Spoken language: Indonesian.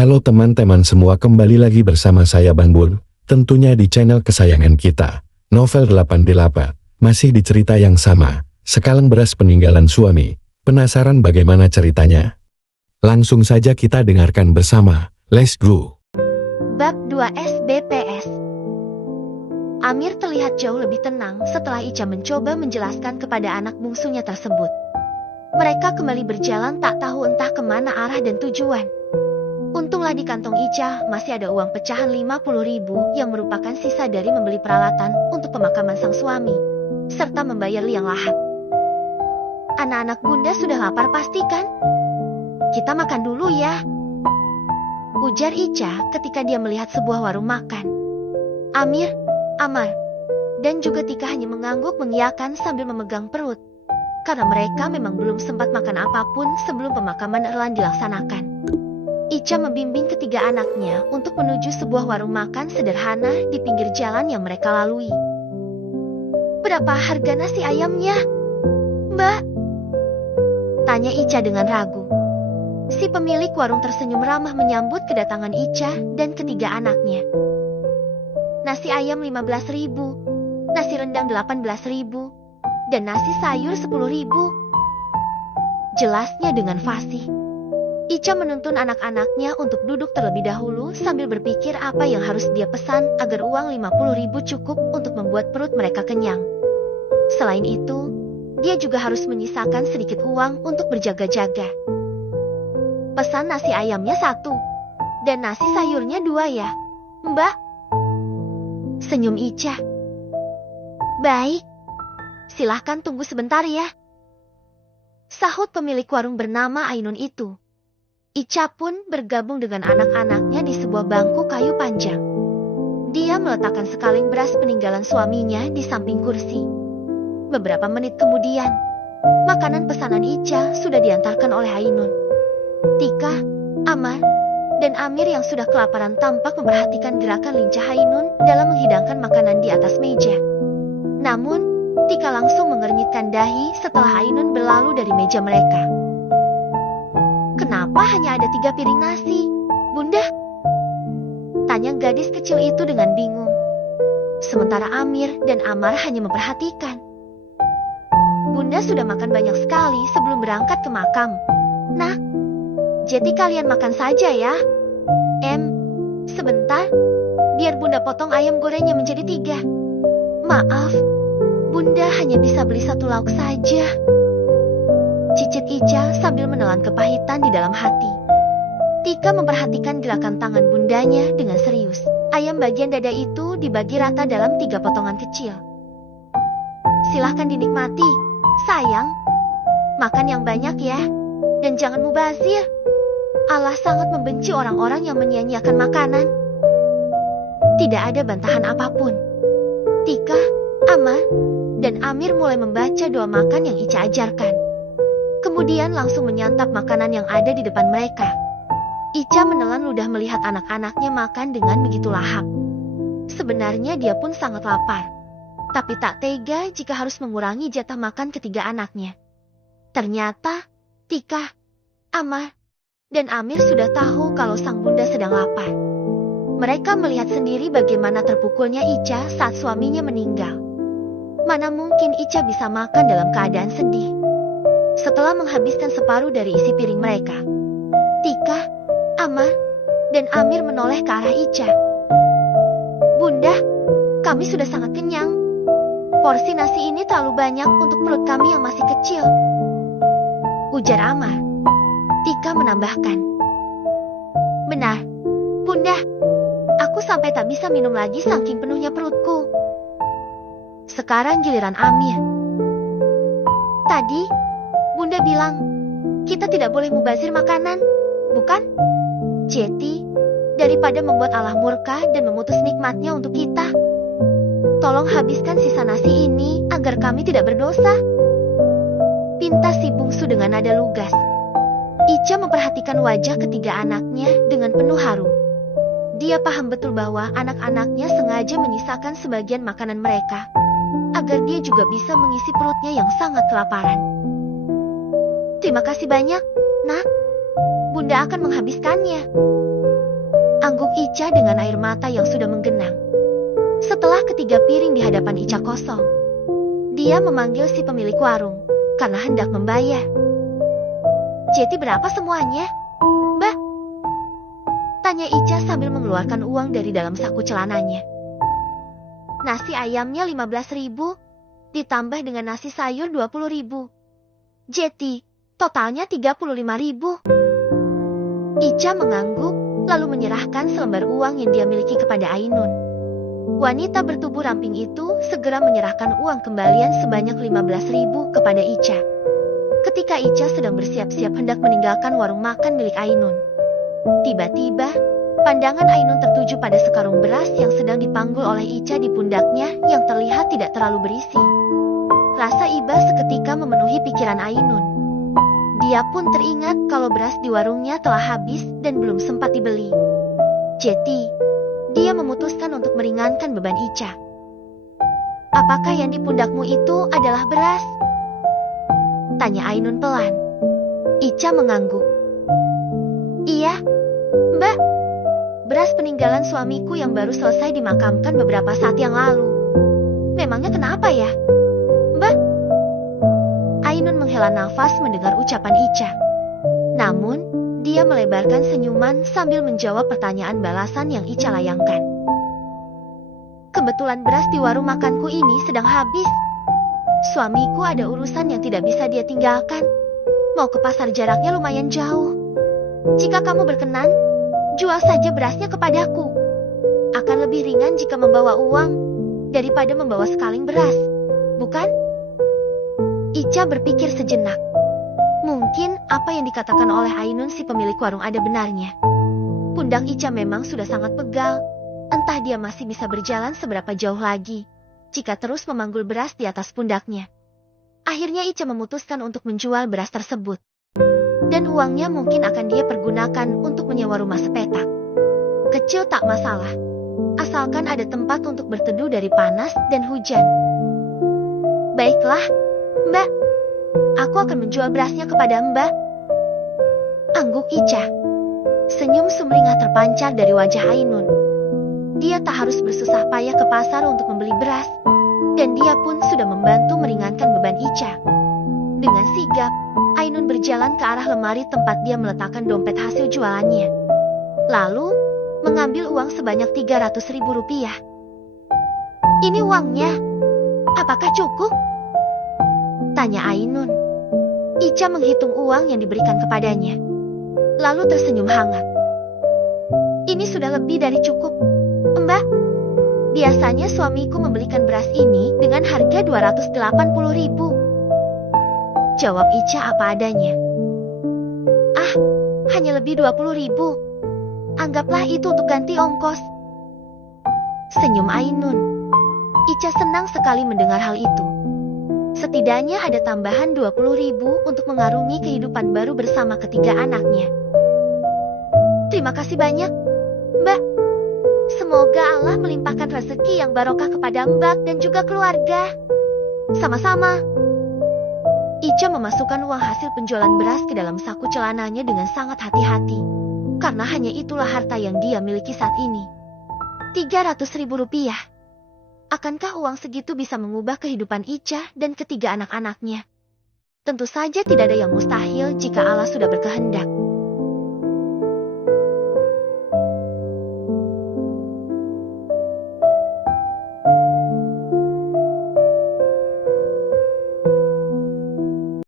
Halo teman-teman semua, kembali lagi bersama saya Bang Bun, tentunya di channel kesayangan kita, Novel 88, masih di cerita yang sama, sekalang beras peninggalan suami. Penasaran bagaimana ceritanya? Langsung saja kita dengarkan bersama, let's go! Bab 2 SBPS. Amir terlihat jauh lebih tenang setelah Ica mencoba menjelaskan kepada anak bungsunya tersebut. Mereka kembali berjalan tak tahu entah kemana arah dan tujuan. Untunglah di kantong Ica masih ada uang pecahan 50.000 yang merupakan sisa dari membeli peralatan untuk pemakaman sang suami, serta membayar liang lahat. Anak-anak bunda sudah lapar pasti kan? Kita makan dulu ya, ujar Ica ketika dia melihat sebuah warung makan. Amir, Amar, dan juga Tika hanya mengangguk mengiyakan sambil memegang perut, karena mereka memang belum sempat makan apapun sebelum pemakaman Erlan dilaksanakan. Ica membimbing ketiga anaknya untuk menuju sebuah warung makan sederhana di pinggir jalan yang mereka lalui. "Berapa harga nasi ayamnya, Mbak?" tanya Ica dengan ragu. Si pemilik warung tersenyum ramah menyambut kedatangan Ica dan ketiga anaknya. "Nasi ayam 15.000, nasi rendang 18.000, dan nasi sayur 10.000. Jelasnya dengan fasih. Ica menuntun anak-anaknya untuk duduk terlebih dahulu sambil berpikir apa yang harus dia pesan agar uang 50.000 cukup untuk membuat perut mereka kenyang. Selain itu, dia juga harus menyisakan sedikit uang untuk berjaga-jaga. "Pesan nasi ayamnya 1, dan nasi sayurnya 2 ya, Mbak?" senyum Ica. "Baik, silahkan tunggu sebentar ya," sahut pemilik warung bernama Ainun itu. Ica pun bergabung dengan anak-anaknya di sebuah bangku kayu panjang. Dia meletakkan sekaling beras peninggalan suaminya di samping kursi. Beberapa menit kemudian, makanan pesanan Ica sudah diantarkan oleh Ainun. Tika, Amar, dan Amir yang sudah kelaparan tampak memperhatikan gerakan lincah Ainun dalam menghidangkan makanan di atas meja. Namun, Tika langsung mengernyitkan dahi setelah Ainun berlalu dari meja mereka. "Kenapa hanya ada 3 piring nasi, Bunda?" tanya gadis kecil itu dengan bingung. Sementara Amir dan Amar hanya memperhatikan. "Bunda sudah makan banyak sekali sebelum berangkat ke makam. Nah, jadi kalian makan saja ya. Sebentar, biar Bunda potong ayam gorengnya menjadi 3. Maaf, Bunda hanya bisa beli 1 lauk saja," cicit Ica sambil menelan kepahitan di dalam hati. Tika memperhatikan gerakan tangan bundanya dengan serius. Ayam bagian dada itu dibagi rata dalam 3 potongan kecil. "Silahkan dinikmati, sayang. Makan yang banyak ya, dan jangan mubazir. Allah sangat membenci orang-orang yang menyia-nyiakan makanan." Tidak ada bantahan apapun. Tika, Amar, dan Amir mulai membaca doa makan yang Ica ajarkan. Kemudian langsung menyantap makanan yang ada di depan mereka. Ica menelan ludah melihat anak-anaknya makan dengan begitu lahap. Sebenarnya dia pun sangat lapar, tapi tak tega jika harus mengurangi jatah makan ketiga anaknya. Ternyata, Tika, Amar, dan Amir sudah tahu kalau sang bunda sedang lapar. Mereka melihat sendiri bagaimana terpukulnya Ica saat suaminya meninggal. Mana mungkin Ica bisa makan dalam keadaan sedih. Setelah menghabiskan separuh dari isi piring mereka, Tika, Amar, dan Amir menoleh ke arah Ica. "Bunda, kami sudah sangat kenyang. Porsi nasi ini terlalu banyak untuk perut kami yang masih kecil," ujar Amar. Tika menambahkan, "Benar, Bunda. Aku sampai tak bisa minum lagi saking penuhnya perutku." Sekarang giliran Amir. "Tadi Bunda bilang, kita tidak boleh mubazir makanan, bukan? Jadi, daripada membuat Allah murka dan memutus nikmatnya untuk kita, tolong habiskan sisa nasi ini agar kami tidak berdosa," pinta si bungsu dengan nada lugas. Ica memperhatikan wajah ketiga anaknya dengan penuh haru. Dia paham betul bahwa anak-anaknya sengaja menyisakan sebagian makanan mereka, agar dia juga bisa mengisi perutnya yang sangat kelaparan. "Terima kasih banyak, Nak. Bunda akan menghabiskannya," mengangguk Ica dengan air mata yang sudah menggenang. Setelah ketiga piring di hadapan Ica kosong, dia memanggil si pemilik warung karena hendak membayar. "Jeti, berapa semuanya, Mbak?" tanya Ica sambil mengeluarkan uang dari dalam saku celananya. "Nasi ayamnya 15.000, ditambah dengan nasi sayur 20.000. Jeti, totalnya 35.000. Ica mengangguk, lalu menyerahkan selembar uang yang dia miliki kepada Ainun. Wanita bertubuh ramping itu segera menyerahkan uang kembalian sebanyak 15.000 kepada Ica. Ketika Ica sedang bersiap-siap hendak meninggalkan warung makan milik Ainun, tiba-tiba pandangan Ainun tertuju pada sekarung beras yang sedang dipanggul oleh Ica di pundaknya yang terlihat tidak terlalu berisi. Rasa iba seketika memenuhi pikiran Ainun. Dia pun teringat kalau beras di warungnya telah habis dan belum sempat dibeli. Jeti, dia memutuskan untuk meringankan beban Ica. "Apakah yang di pundakmu itu adalah beras?" tanya Ainun pelan. Ica mengangguk. "Iya, Mbak. Beras peninggalan suamiku yang baru selesai dimakamkan beberapa saat yang lalu. Memangnya kenapa ya, Mbak?" Ainun menghela nafas mendengar ucapan Ica. Namun, dia melebarkan senyuman sambil menjawab pertanyaan balasan yang Ica layangkan. "Kebetulan beras di warung makanku ini sedang habis. Suamiku ada urusan yang tidak bisa dia tinggalkan. Mau ke pasar jaraknya lumayan jauh. Jika kamu berkenan, jual saja berasnya kepadaku. Akan lebih ringan jika membawa uang daripada membawa sekaling beras, bukan?" Ica berpikir sejenak. Mungkin apa yang dikatakan oleh Ainun si pemilik warung ada benarnya. Pundak Ica memang sudah sangat pegal. Entah dia masih bisa berjalan seberapa jauh lagi jika terus memanggul beras di atas pundaknya. Akhirnya Ica memutuskan untuk menjual beras tersebut. Dan uangnya mungkin akan dia pergunakan untuk menyewa rumah sepetak. Kecil tak masalah, asalkan ada tempat untuk berteduh dari panas dan hujan. "Baiklah, Mbak. Aku akan menjual berasnya kepada Mbak," angguk Ica. Senyum sumringah terpancar dari wajah Ainun. Dia tak harus bersusah payah ke pasar untuk membeli beras, dan dia pun sudah membantu meringankan beban Ica. Dengan sigap, Ainun berjalan ke arah lemari tempat dia meletakkan dompet hasil jualannya. Lalu, mengambil uang sebanyak 300.000 rupiah. "Ini uangnya. Apakah cukup?" tanya Ainun. Ica menghitung uang yang diberikan kepadanya, lalu tersenyum hangat. "Ini sudah lebih dari cukup, Mbak. Biasanya suamiku membelikan beras ini dengan harga 280.000. Jawab Ica apa adanya. "Ah, hanya lebih 20.000. Anggaplah itu untuk ganti ongkos," senyum Ainun. Ica senang sekali mendengar hal itu. Setidaknya ada tambahan 20.000 untuk mengarungi kehidupan baru bersama ketiga anaknya. "Terima kasih banyak, Mbak. Semoga Allah melimpahkan rezeki yang barokah kepada Mbak dan juga keluarga." "Sama-sama." Ica memasukkan uang hasil penjualan beras ke dalam saku celananya dengan sangat hati-hati, karena hanya itulah harta yang dia miliki saat ini. 300.000 rupiah. Akankah uang segitu bisa mengubah kehidupan Ica dan ketiga anak-anaknya? Tentu saja tidak ada yang mustahil jika Allah sudah berkehendak.